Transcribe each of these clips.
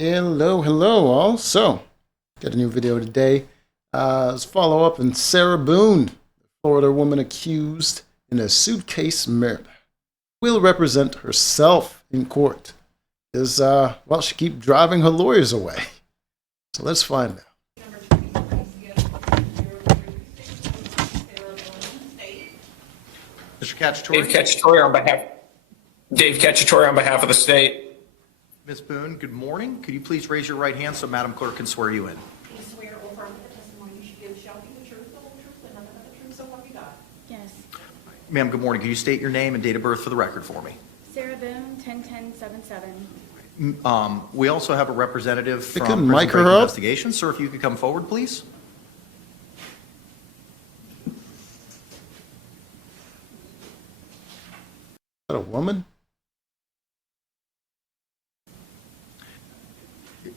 Hello all. So, got a new video today. Let's follow up on Sarah Boone, Florida woman accused in a suitcase murder. Will represent herself in court. Is well, she keep driving her lawyers away. So let's find out. Mr. Cacciatore? Dave Cacciatore on behalf of the state. Ms. Boone, good morning. Could you please raise your right hand so Madam Clerk can swear you in? Do you swear or affirm that the testimony you should give shall be the truth, the whole truth, and nothing but the truth, so help you God? Yes. Ma'am, good morning. Could you state your name and date of birth for the record for me? Sarah Boone, 101077. We also have a representative from couldn't Prison mic her Break up? Investigation. Sir, if you could come forward, please. Is that a woman?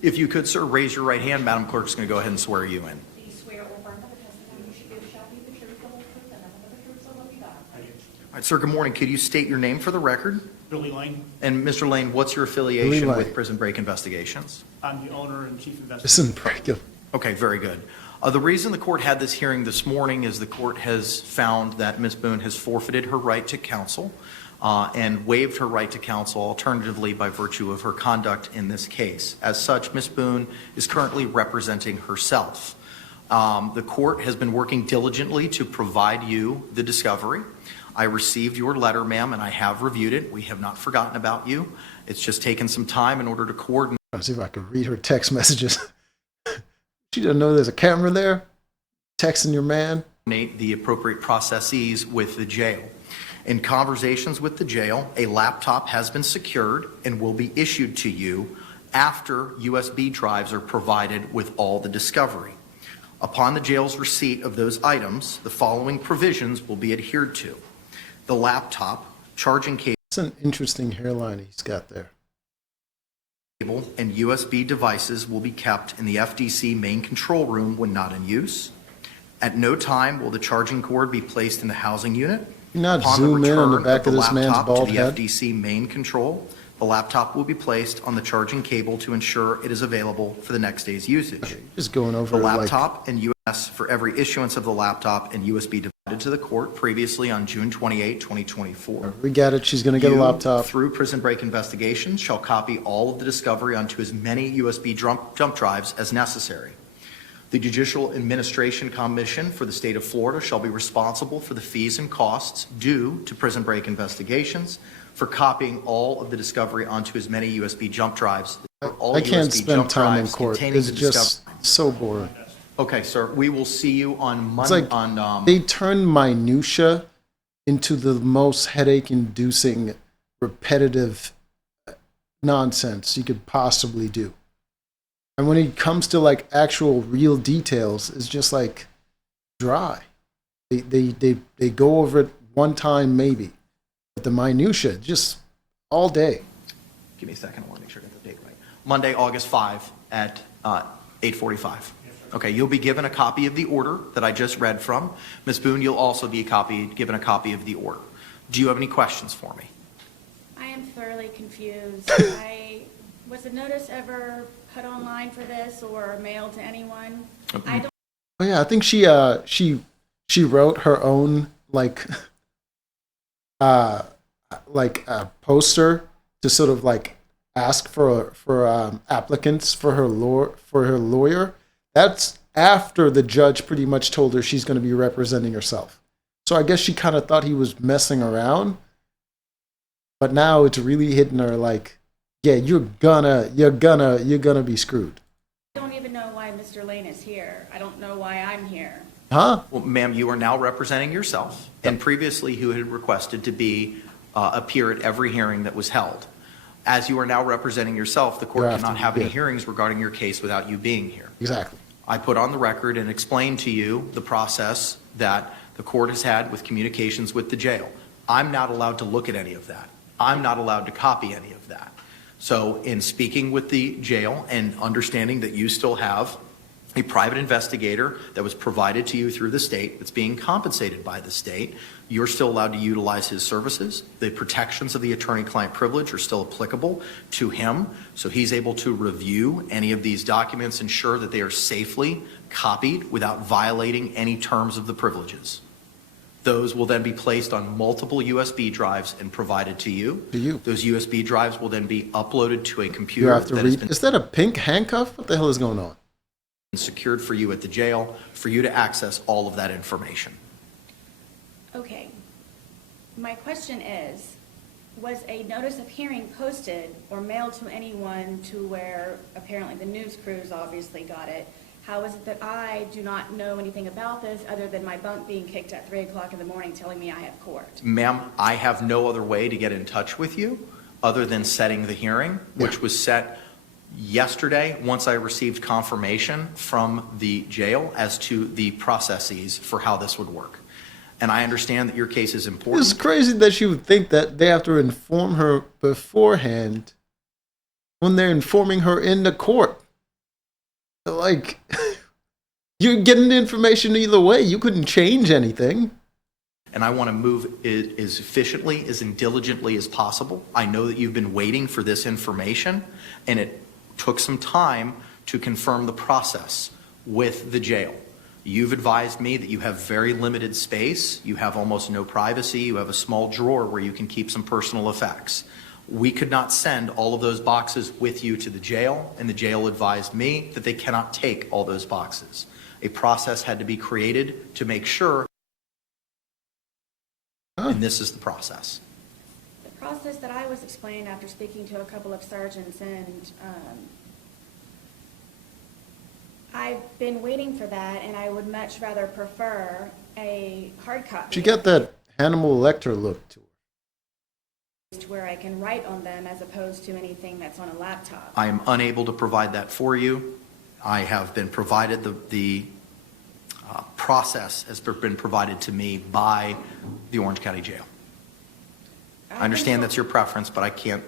If you could, sir, raise your right hand. Madam Clerk's going to go ahead and swear you in. Do you swear or affirm that the testimony you should give shall be the truth, the whole truth, and nothing but the truth, so help you God? All right, sir, good morning. Could you state your name for the record? Billy Lane. And Mr. Lane, what's your Billy affiliation Lane. with Prison Break Investigations? I'm the owner and chief investigator. Listen, break it. Okay, very good. The reason the court had this hearing this morning is the court has found that Ms. Boone has forfeited her right to counsel and waived her right to counsel alternatively by virtue of her conduct in this case. As such, Ms. Boone is currently representing herself. The court has been working diligently to provide you the discovery. I received your letter, ma'am, and I have reviewed it. We have not forgotten about you. It's just taken some time in order to coordinate. Let's see if I can read her text messages. She doesn't know there's a camera there. Texting your man. The appropriate processes with the jail. In conversations with the jail, a laptop has been secured and will be issued to you after USB drives are provided with all the discovery. Upon the jail's receipt of those items, the following provisions will be adhered to. The laptop, charging cable, It's an interesting hairline he's got there. and USB devices will be kept in the FDC main control room when not in use. At no time will the charging cord be placed in the housing unit. Can you not Upon zoom in on the return back of this man's laptop bald to the head? FDC main control, the laptop will be placed on the charging cable to ensure it is available for the next day's usage. Just going over The like laptop and US for every issuance of the laptop and USB divided to the court previously on June 28, 2024. we got it. She's gonna get a You, laptop. through Prison Break Investigations, shall copy all of the discovery onto as many USB jump drives as necessary. The Judicial Administration Commission for the State of Florida shall be responsible for the fees and costs due to Prison Break Investigations for copying all of the discovery onto as many USB jump drives. All I can't USB spend jump time in drives court. containing It's the just so boring. Okay, sir, we will see you on It's Monday, like they turn minutia into the most headache-inducing, repetitive nonsense you could possibly do. And when it comes to like actual real details, it's just like dry. They go over it one time maybe, but the minutia just all day. give me a second, I want to make sure I get the date right. Monday, August 5 at 8:45. Okay, you'll be given a copy of the order that I just read from. Ms. Boone, you'll also be given a copy of the order. Do you have any questions for me? I am thoroughly confused. Was the notice ever put online for this or mailed to anyone? I don't. Oh yeah, I think she wrote her own like poster to sort of like ask for applicants for her lawyer. That's after the judge pretty much told her she's going to be representing herself. So I guess she kind of thought he was messing around, but now it's really hitting her like, yeah, you're gonna be screwed. I don't even know why Mr. Lane is here. I don't know why I'm here. Huh? Well, ma'am, you are now representing yourself, and previously you had requested to appear at every hearing that was held. As you are now representing yourself, the court You have cannot to have any appear. hearings regarding your case without you being here. Exactly. I put on the record and explained to you the process that the court has had with communications with the jail. I'm not allowed to look at any of that. I'm not allowed to copy any of that. So in speaking with the jail and understanding that you still have a private investigator that was provided to you through the state, that's being compensated by the state. You're still allowed to utilize his services. The protections of the attorney-client privilege are still applicable to him, so he's able to review any of these documents, ensure that they are safely copied without violating any terms of the privileges. Those will then be placed on multiple USB drives and provided to you. To you. Those USB drives will then be uploaded to a You computer have to that has read. been Is that a pink handcuff? What the hell is going on? secured for you at the jail for you to access all of that information. Okay. My question is, was a notice of hearing posted or mailed to anyone to where apparently the news crews obviously got it? How is it that I do not know anything about this other than my bunk being kicked at 3 o'clock in the morning telling me I have court? Ma'am, I have no other way to get in touch with you other than setting the hearing, which was set yesterday once I received confirmation from the jail as to the processes for how this would work. And I understand that your case is important. It's crazy that she would think that they have to inform her beforehand when they're informing her in the court. Like, you're getting the information either way. You couldn't change anything. And I want to move it as efficiently, as diligently as possible. I know that you've been waiting for this information, and it took some time to confirm the process with the jail. You've advised me that you have very limited space, you have almost no privacy, you have a small drawer where you can keep some personal effects. We could not send all of those boxes with you to the jail, and the jail advised me that they cannot take all those boxes. A process had to be created to make sure, and this is the process. The process that I was explained after speaking to a couple of sergeants, and I've been waiting for that, and I would much rather prefer a hard copy. She got that Hannibal Lecter look to her. Where I can write on them as opposed to anything that's on a laptop. I am unable to provide that for you. I have been provided the process has been provided to me by the Orange County Jail. I understand that's your preference, but I can't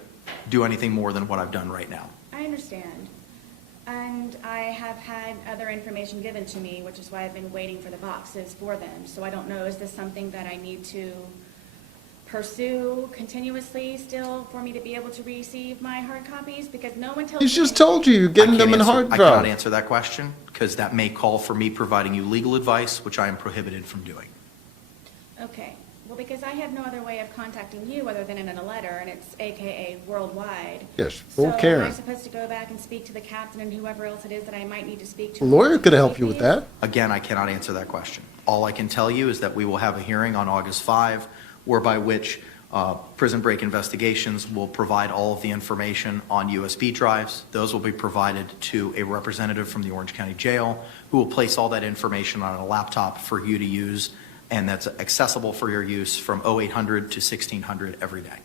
do anything more than what I've done right now. I understand. And I have had other information given to me, which is why I've been waiting for the boxes for them. So I don't know, is this something that I need to pursue continuously still for me to be able to receive my hard copies? Because no one tells me. He's just told you, you're getting them in hard I cannot drive. answer that question because that may call for me providing you legal advice, which I am prohibited from doing. Okay. Well, because I have no other way of contacting you other than in a letter, and it's AKA worldwide. Yes, full So am I Karen. supposed to go back and speak to the captain and whoever else it is that I might need to speak to? A lawyer could help you with that. Again, I cannot answer that question. All I can tell you is that we will have a hearing on August 5, whereby which Prison Break Investigations will provide all of the information on USB drives. Those will be provided to a representative from the Orange County Jail who will place all that information on a laptop for you to use, and that's accessible for your use from 0800 to 1600 every day.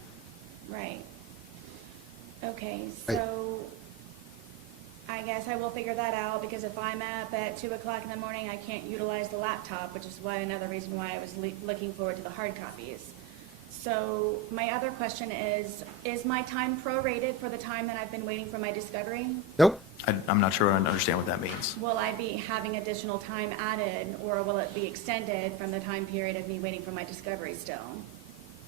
Right. Okay, so I guess I will figure that out, because if I'm up at 2 o'clock in the morning, I can't utilize the laptop, which is why another reason why I was looking forward to the hard copies. So my other question is my time prorated for the time that I've been waiting for my discovery? Nope. I'm not sure I understand what that means. Will I be having additional time added, or will it be extended from the time period of me waiting for my discovery still?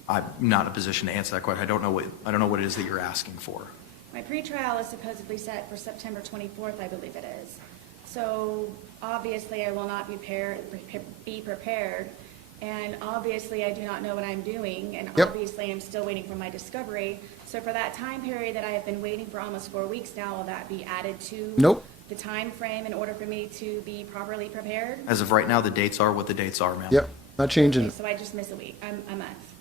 I'm not in a position to answer that question. I don't know what it is that you're asking for. My pretrial is supposedly set for September 24th, I believe it is. So obviously I will not be prepared, and obviously I do not know what I'm doing, and Yep. obviously I'm still waiting for my discovery. So for that time period that I have been waiting for almost 4 weeks now, will that be added to Nope. the time frame in order for me to be properly prepared? As of right now, the dates are what the dates are, ma'am. Yep. Not changing Okay, it. so I just miss a month.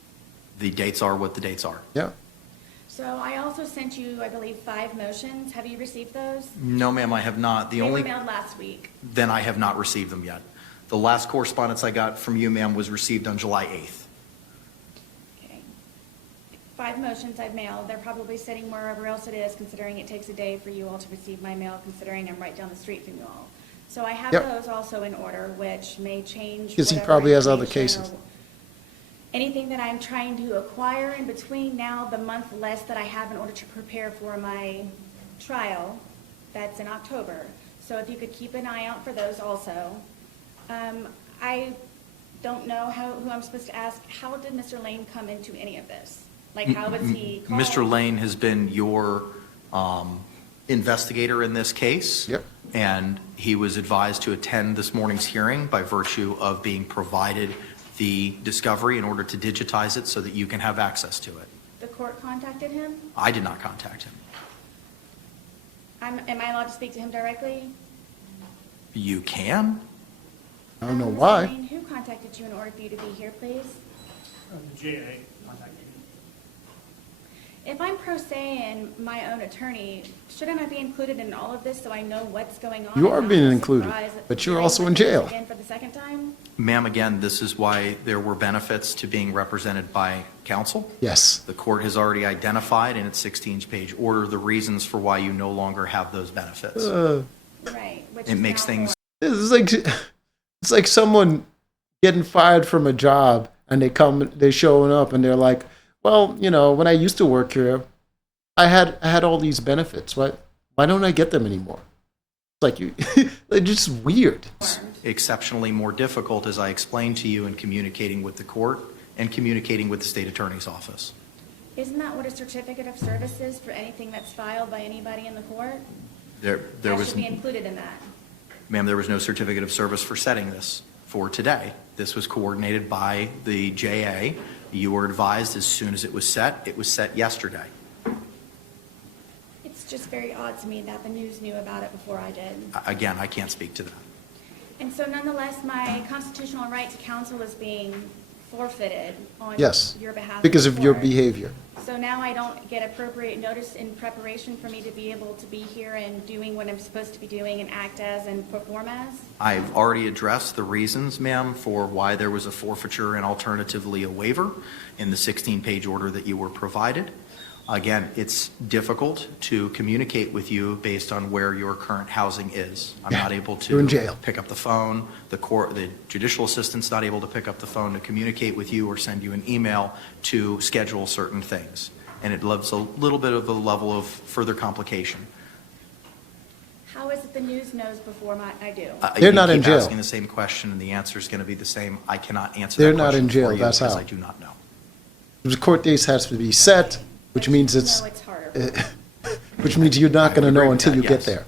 The dates are what the dates are. Yeah. So I also sent you, I believe, 5 motions. Have you received those? No, ma'am, I have not. They were mailed last week. Then I have not received them yet. The last correspondence I got from you, ma'am, was received on July 8th. Okay. 5 motions I've mailed. They're probably sitting wherever else it is, considering it takes a day for you all to receive my mail, considering I'm right down the street from you all. So I have Yep. those also in order, which may change. 'Cause he whatever probably has other information cases. or anything that I'm trying to acquire in between now, the month less that I have in order to prepare for my trial, that's in October. So if you could keep an eye out for those also. I don't know who I'm supposed to ask. How did Mr. Lane come into any of this? Like, how was he called? Mr. Lane has been your investigator in this case. Yep. And he was advised to attend this morning's hearing by virtue of being provided the discovery in order to digitize it so that you can have access to it. The court contacted him? I did not contact him. Am I allowed to speak to him directly? You can? I don't know Mr. why. Lane, who contacted you in order for you to be here, please? The JA contacted me. If I'm pro se and my own attorney, shouldn't I be included in all of this so I know what's going on? You are and not being be included, surprised but that you're I also in went through this jail. Again for the second time? Ma'am, again, this is why there were benefits to being represented by counsel. Yes. The court has already identified in its 16-page order the reasons for why you no longer have those benefits. Right. Which It is makes now things It's like someone getting fired from a job and they're showing up and they're like, well, you know, when I used to work here, I had all these benefits. Why don't I get them anymore? It's like they're just weird. exceptionally more difficult, as I explained to you, in communicating with the court and communicating with the state attorney's office. Isn't that what a certificate of service is for anything that's filed by anybody in the court? There That was, should be included in that. ma'am, there was no certificate of service for setting this for today. This was coordinated by the JA. You were advised as soon as it was set. It was set yesterday. It's just very odd to me that the news knew about it before I did. Again, I can't speak to that. And so nonetheless, my constitutional right to counsel is being forfeited on Yes, your behalf. because in of your court. behavior. So now I don't get appropriate notice in preparation for me to be able to be here and doing what I'm supposed to be doing and act as and perform as? I've already addressed the reasons, ma'am, for why there was a forfeiture and alternatively a waiver in the 16-page order that you were provided. Again, it's difficult to communicate with you based on where your current housing is. I'm not able You're in to jail. pick up the phone. The judicial assistant's not able to pick up the phone to communicate with you or send you an email to schedule certain things. And it leaves a little bit of a level of further complication. How is it the news knows before I do? They're You not in keep jail. asking the same question, and the answer is going to be the same. I cannot answer They're that not in question jail, for you that's because how. I do not know. The court dates has to be set, which means No, it's it's harder. which means you're not I going to would agree know with until that, you get yes. there.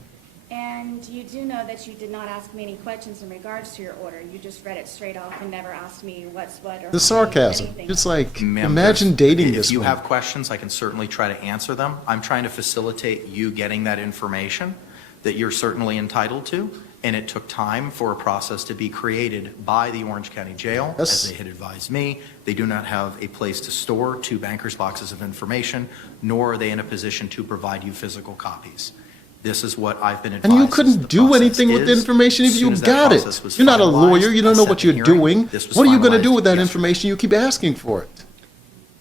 And you do know that you did not ask me any questions in regards to your order. You just read it straight off and never asked me what's what or The how many, sarcasm. anything. It's like, Ma'am, imagine there's- dating this If you woman. have questions, I can certainly try to answer them. I'm trying to facilitate you getting that information that you're certainly entitled to, and it took time for a process to be created by the Orange County Jail, Yes. as they had advised me. They do not have a place to store 2 banker's boxes of information, nor are they in a position to provide you physical copies. This is what I've been advised. And you the couldn't do process anything with the is. information if As you soon as that got process it. was You're not a finalized, lawyer. You don't I know set what the you're hearing. doing. This was What are you going to do finalized with that yesterday. information? You keep asking for it.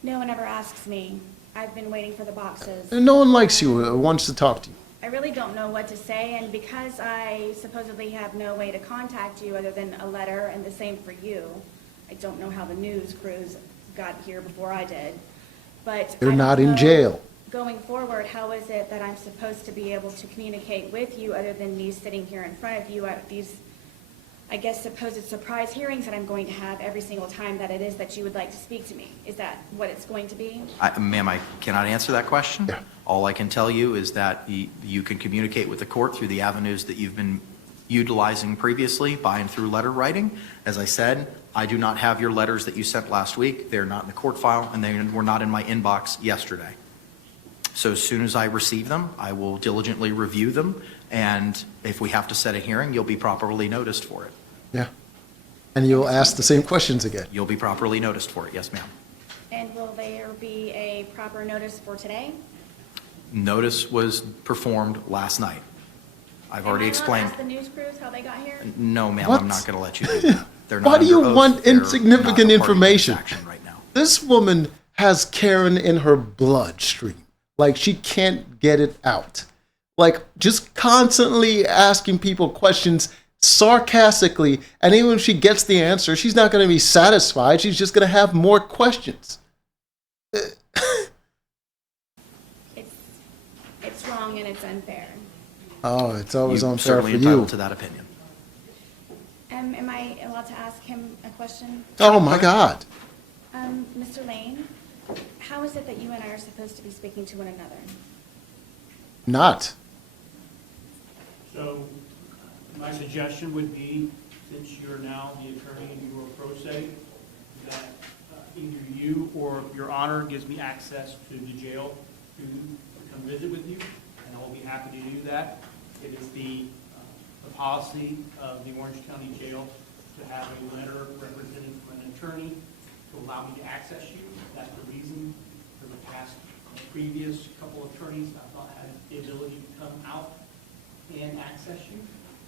No one ever asks me. I've been waiting for the boxes. And no one likes you or wants to talk to you. I really don't know what to say, and because I supposedly have no way to contact you other than a letter, and the same for you, I don't know how the news crews got here before I did, but They're I don't not in know, jail. Going forward, how is it that I'm supposed to be able to communicate with you other than me sitting here in front of you at these, I guess, supposed surprise hearings that I'm going to have every single time that it is that you would like to speak to me? Is that what it's going to be? Ma'am, I cannot answer that question. Yeah. All I can tell you is that you can communicate with the court through the avenues that you've been utilizing previously, by and through letter writing. As I said, I do not have your letters that you sent last week. They're not in the court file, and they were not in my inbox yesterday. So as soon as I receive them, I will diligently review them, and if we have to set a hearing, you'll be properly noticed for it. Yeah. And you'll ask the same questions again. You'll be properly noticed for it, yes, ma'am. And will there be a proper notice for today? Notice was performed last night. I've already explained. Am I allowed to ask the news crews how they got here? No, ma'am, What? I'm not going to let you do that. They're Why not do you under oath. want They're insignificant not a party to this information? action right now. This woman has Karen in her bloodstream. Like, she can't get it out. Like, just constantly asking people questions sarcastically, and even if she gets the answer, she's not going to be satisfied. She's just going to have more questions. It's wrong and it's unfair. Oh, it's always You're unfair for certainly entitled you. to that opinion. Am I allowed to ask him a question? Oh, my God. Mr. Lane, how is it that you and I are supposed to be speaking to one another? Not. So my suggestion would be, since you're now the attorney and you are pro se, that either you or your honor gives me access to the jail to come visit with you, and I will be happy to do that. It is the policy of the Orange County Jail to have a letter represented from an attorney to allow me to access you. That's the reason for the past previous couple of attorneys I've not had the ability to come out and access you,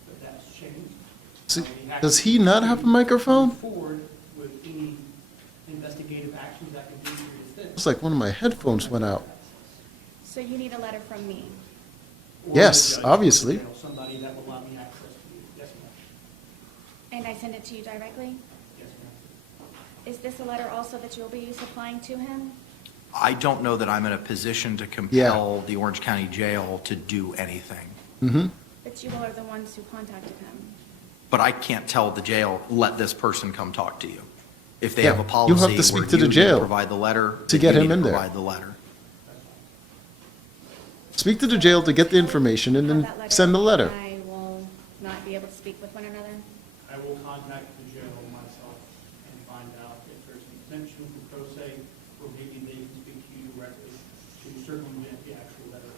but that's changed. See, I'll be happy does he not have a microphone? move forward with any investigative actions I can do for your defense. It's like one of my headphones went out. So you need a letter from me. Or Yes, the judge or the obviously. jail, somebody that will allow me access to you. Yes, ma'am. And I send it to you directly? Yes, ma'am. Is this a letter also that you'll be supplying to him? I don't know that I'm in a position to compel the Orange County Jail to do anything. Mm-hmm. But you all are the ones who contacted him. But I can't tell the jail, let this person come talk to you. If they Yeah, have a you policy have to speak where to the you need jail provide the letter, to then get you him need in to there. provide the letter. Speak to the jail to get the information and Have then that letter, send the letter. and I will not be able to speak with one another. I will contact the jail myself and find out if there's an exemption for pro se, or maybe they can speak to you directly to circumvent the actual letter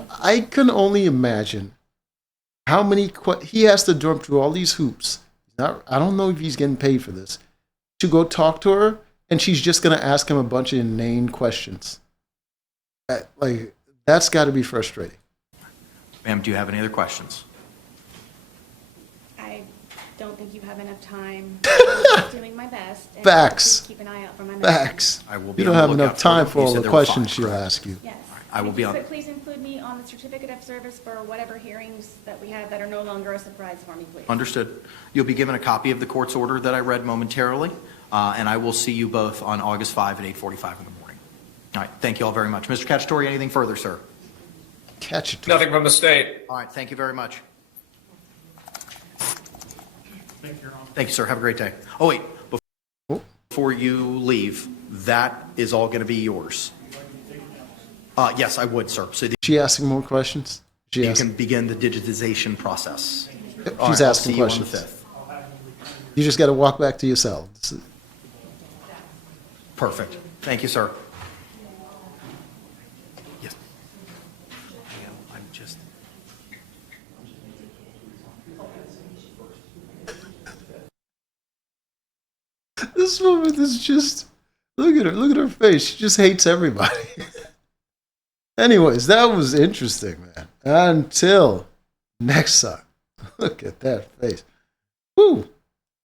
itself. I can only imagine how many he has to jump through all these hoops. I don't know if he's getting paid for this to go talk to her, and she's just going to ask him a bunch of inane questions. Like, that's got to be frustrating. Ma'am, do you have any other questions? I don't think you have enough time. I'm doing my best. and Facts. please keep an eye out for my message. Facts. I will be You on don't the have lookout enough for time them. for You all said the there were questions 5, she'll correct? ask you. Yes. I will And be if on- you could please include me on the certificate of service for whatever hearings that we have that are no longer a surprise for me, please. Understood. You'll be given a copy of the court's order that I read momentarily, and I will see you both on August 5 at 8:45 in the morning. All right, thank you all very much. Mr. Cacciatore, anything further, sir? Catch it. Nothing from the state. All right, thank you very much. Thank you, Your Honor. Thank you, sir. Have a great day. Oh, wait, before you leave, that is all going to be yours. Yes, I would, sir, so that She asking more questions? She you asking, can begin the digitization process. All right, she's I'll asking see you on the questions. 5th. You just got to walk back to your cell. Perfect. Thank you, sir. Yes. I'm just. This woman is just, look at her. Look at her face. She just hates everybody. Anyways, that was interesting, man. Until next time. Look at that face. Woo.